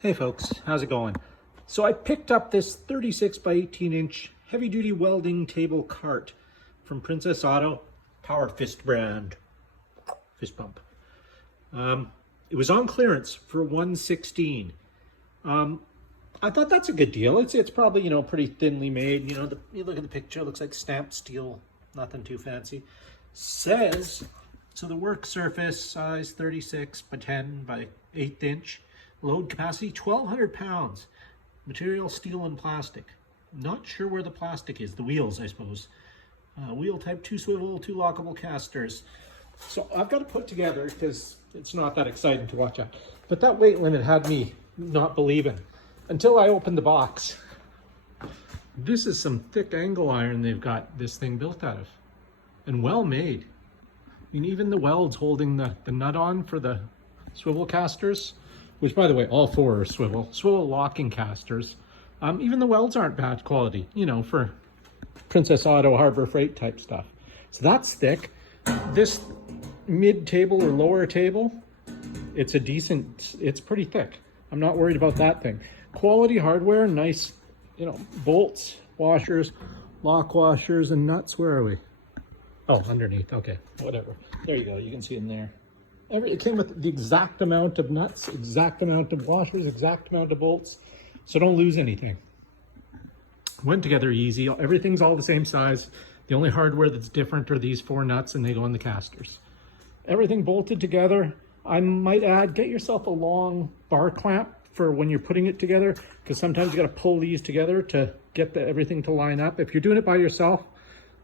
Hey folks, how's it going? So I picked up this 36 by 18 inch heavy duty welding table cart from Princess Auto, Power Fist brand, fist bump. It was on clearance for $116. I thought that's a good deal. It's probably, pretty thinly made. You look at the picture, it looks like stamped steel, nothing too fancy. Says, so the work surface size 36 by 10 by 1/8 inch. Load capacity 1,200 pounds. Material steel and plastic. Not sure where the plastic is. The wheels, I suppose. Wheel type 2 swivel, 2 lockable casters. So I've got to put together because it's not that exciting to watch out. But that weight limit had me not believing until I opened the box. This is some thick angle iron they've got this thing built out of. And well made. I mean, even the welds holding the nut on for the swivel casters, which by the way, all four are swivel locking casters. Even the welds aren't bad quality, for Princess Auto Harbor Freight type stuff. So that's thick. This mid table or lower table, it's pretty thick. I'm not worried about that thing. Quality hardware, nice, bolts, washers, lock washers, and nuts. Where are we? Oh, underneath, okay, whatever. There you go, you can see in there. It came with the exact amount of nuts, exact amount of washers, exact amount of bolts, so don't lose anything. Went together easy. Everything's all the same size. The only hardware that's different are these 4 nuts, and they go in the casters. Everything bolted together. I might add, get yourself a long bar clamp for when you're putting it together, because sometimes you got to pull these together to get everything to line up. If you're doing it by yourself,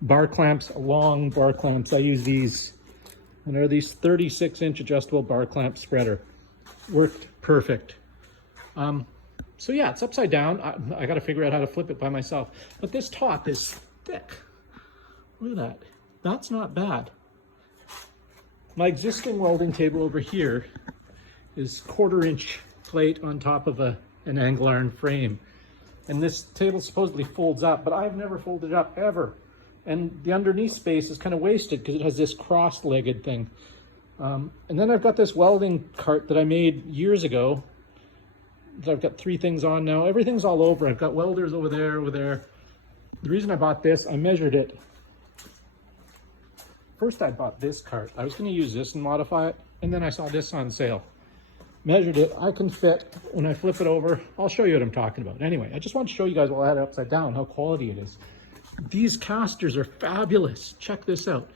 bar clamps, long bar clamps. I use these. And they're these 36-inch adjustable bar clamp spreader. Worked perfect. So yeah, it's upside down. I got to figure out how to flip it by myself. But this top is thick. Look at that. That's not bad. My existing welding table over here is 1/4-inch plate on top of an angle iron frame. And this table supposedly folds up, but I've never folded it up ever. And the underneath space is kind of wasted because it has this cross-legged thing. And then I've got this welding cart that I made years ago that I've got 3 things on now. Everything's all over. I've got welders over there, over there. The reason I bought this, I measured it. First I bought this cart. I was going to use this and modify it, and then I saw this on sale. Measured it. I can fit, when I flip it over, I'll show you what I'm talking about. Anyway, I just want to show you guys while I had it upside down how quality it is. These casters are fabulous. Check this out.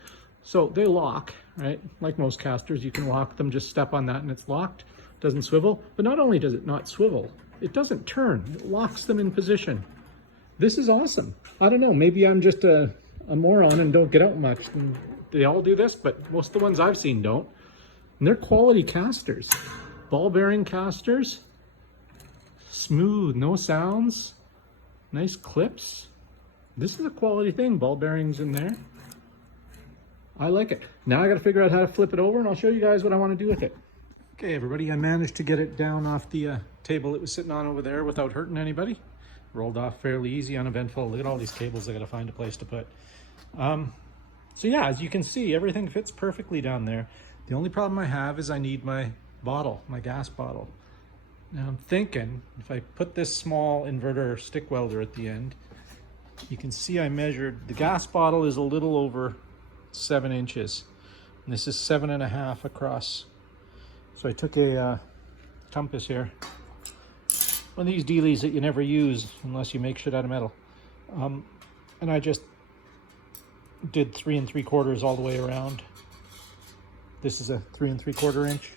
So they lock, right? Like most casters, you can lock them, just step on that and it's locked. Doesn't swivel. But not only does it not swivel, it doesn't turn. It locks them in position. This is awesome. I don't know, maybe I'm just a moron and don't get out much. And they all do this, but most of the ones I've seen don't. And they're quality casters. Ball bearing casters. Smooth, no sounds. Nice clips. This is a quality thing, ball bearings in there. I like it. Now I got to figure out how to flip it over, and I'll show you guys what I want to do with it. Okay, everybody, I managed to get it down off the table it was sitting on over there without hurting anybody. Rolled off fairly easy, uneventful. Look at all these cables I got to find a place to put. So yeah, as you can see, everything fits perfectly down there. The only problem I have is I need my bottle, my gas bottle. Now I'm thinking if I put this small inverter stick welder at the end, you can see I measured, the gas bottle is a little over 7 inches. And this is 7.5 across. So I took a compass here. One of these dealies that you never use unless you make shit out of metal. And I just did 3 3/4 all the way around. This is a 3 3/4 inch.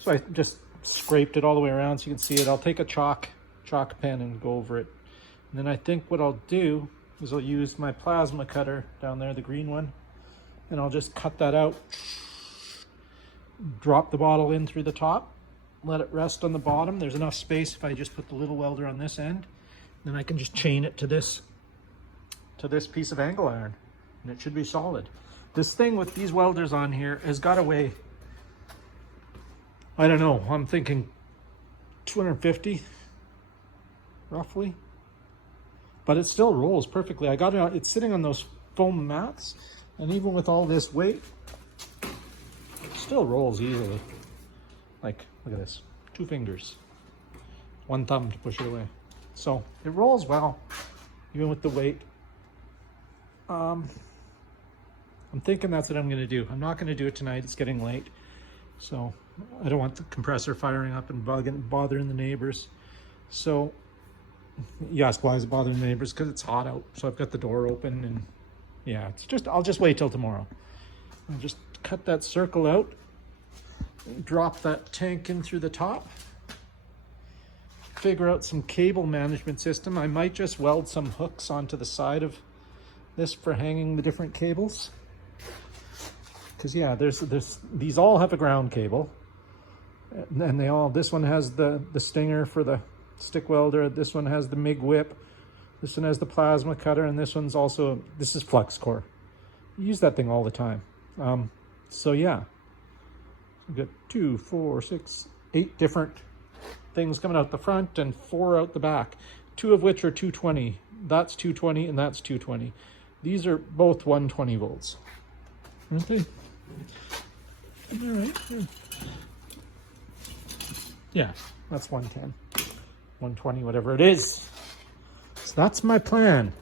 So I just scraped it all the way around so you can see it. I'll take a chalk pen and go over it. And then I think what I'll do is I'll use my plasma cutter down there, the green one, and I'll just cut that out. Drop the bottle in through the top, let it rest on the bottom. There's enough space if I just put the little welder on this end. Then I can just chain it to this piece of angle iron, and it should be solid. This thing with these welders on here has got to weigh, I don't know, I'm thinking 250 roughly. But it still rolls perfectly. I got it, it's sitting on those foam mats, and even with all this weight, it still rolls easily. Like, look at this, 2 fingers. one thumb to push it away. So it rolls well, even with the weight. I'm thinking that's what I'm going to do. I'm not going to do it tonight. It's getting late. So I don't want the compressor firing up and bothering the neighbors. So you ask, why is it bothering the neighbors? Because it's hot out. So I've got the door open, and yeah, I'll just wait till tomorrow. I'll just cut that circle out, drop that tank in through the top, figure out some cable management system. I might just weld some hooks onto the side of this for hanging the different cables. Because yeah, these all have a ground cable, and this one has the stinger for the stick welder, this one has the MIG whip, this one has the plasma cutter, and this is flux core. You use that thing all the time. So yeah, we've got 2, 4, 6, 8 different things coming out the front and 4 out the back, 2 of which are 220. That's 220 and that's 220. These are both 120 volts. Okay. All right. Yeah, that's 110, 120, whatever it is. So that's my plan.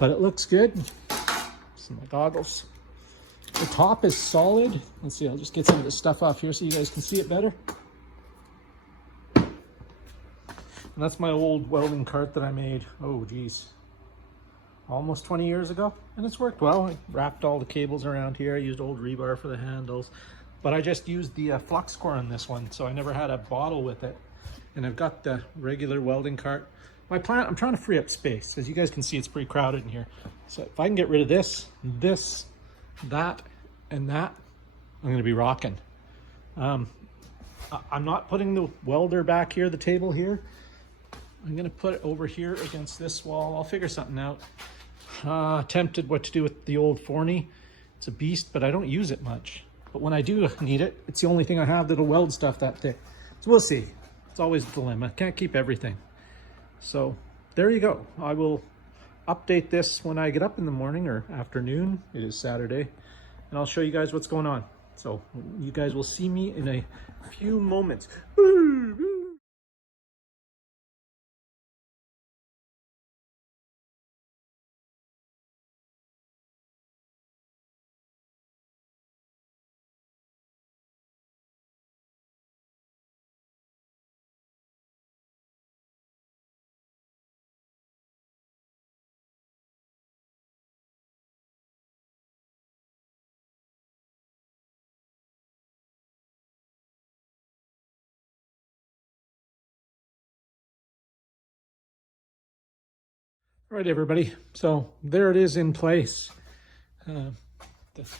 But it looks good. Some of my goggles. The top is solid. Let's see, I'll just get some of this stuff off here so you guys can see it better. And that's my old welding cart that I made, oh geez, almost 20 years ago. And it's worked well. I wrapped all the cables around here. I used old rebar for the handles. But I just used the flux core on this one, so I never had a bottle with it. And I've got the regular welding cart. My plan, I'm trying to free up space. As you guys can see, it's pretty crowded in here. So if I can get rid of this, that, and that, I'm going to be rocking. I'm not putting the welder back here, the table here. I'm going to put it over here against this wall. I'll figure something out. Tempted what to do with the old Forney. It's a beast, but I don't use it much. But when I do need it, it's the only thing I have that'll weld stuff that thick. So we'll see. It's always a dilemma. Can't keep everything. So there you go. I will update this when I get up in the morning or afternoon. It is Saturday. And I'll show you guys what's going on. So you guys will see me in a few moments. All right, everybody. So there it is in place. The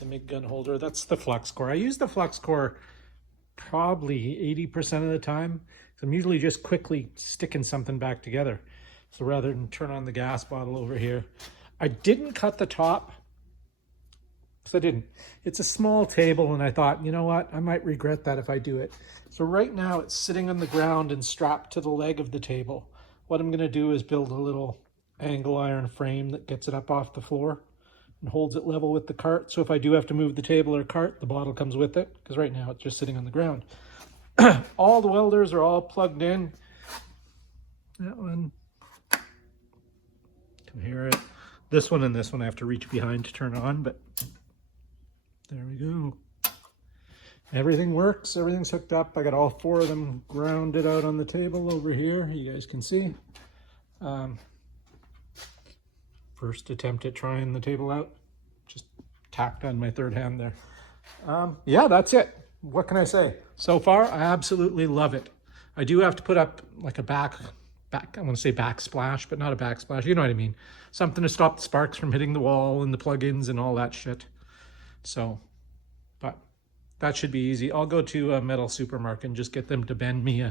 MIG gun holder. That's the flux core. I use the flux core probably 80% of the time. I'm usually just quickly sticking something back together. So rather than turn on the gas bottle over here, I didn't cut the top. So I didn't. It's a small table, and I thought, you know what? I might regret that if I do it. So right now it's sitting on the ground and strapped to the leg of the table. What I'm going to do is build a little angle iron frame that gets it up off the floor and holds it level with the cart. So if I do have to move the table or cart, the bottle comes with it, because right now it's just sitting on the ground. All the welders are all plugged in. That one, can hear it. This one and this one I have to reach behind to turn on, but there we go. Everything works, everything's hooked up. I got all 4 of them grounded out on the table over here, you guys can see. First attempt at trying the table out, just tacked on my 3rd hand there. Yeah, that's it. What can I say? So far, I absolutely love it. I do have to put up like a back, I want to say backsplash, but not a backsplash. You know what I mean? Something to stop the sparks from hitting the wall and the plugins and all that shit. So, but that should be easy. I'll go to a metal supermarket and just get them to bend me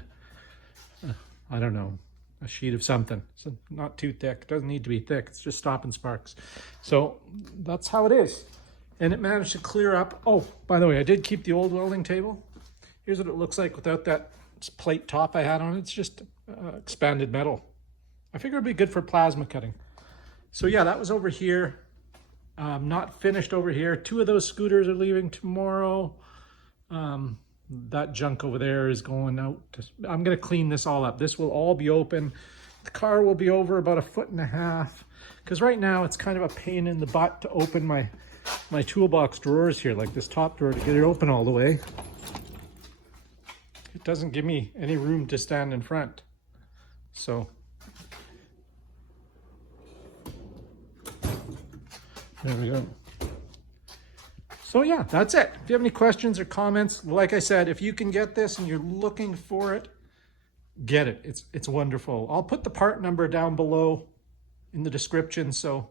I don't know, a sheet of something. So not too thick. It doesn't need to be thick. It's just stopping sparks. So that's how it is. And it managed to clear up. Oh, by the way, I did keep the old welding table. Here's what it looks like without that plate top I had on it. It's just expanded metal. I figure it'd be good for plasma cutting. So yeah, that was over here. Not finished over here. 2 of those scooters are leaving tomorrow. That junk over there is going out. I'm going to clean this all up. This will all be open. The car will be over about 1.5 feet, because right now it's kind of a pain in the butt to open my toolbox drawers here, like this top drawer, to get it open all the way. It doesn't give me any room to stand in front. So there we go. So yeah, that's it. If you have any questions or comments, like I said, if you can get this and you're looking for it, get it. It's wonderful. I'll put the part number down below in the description, so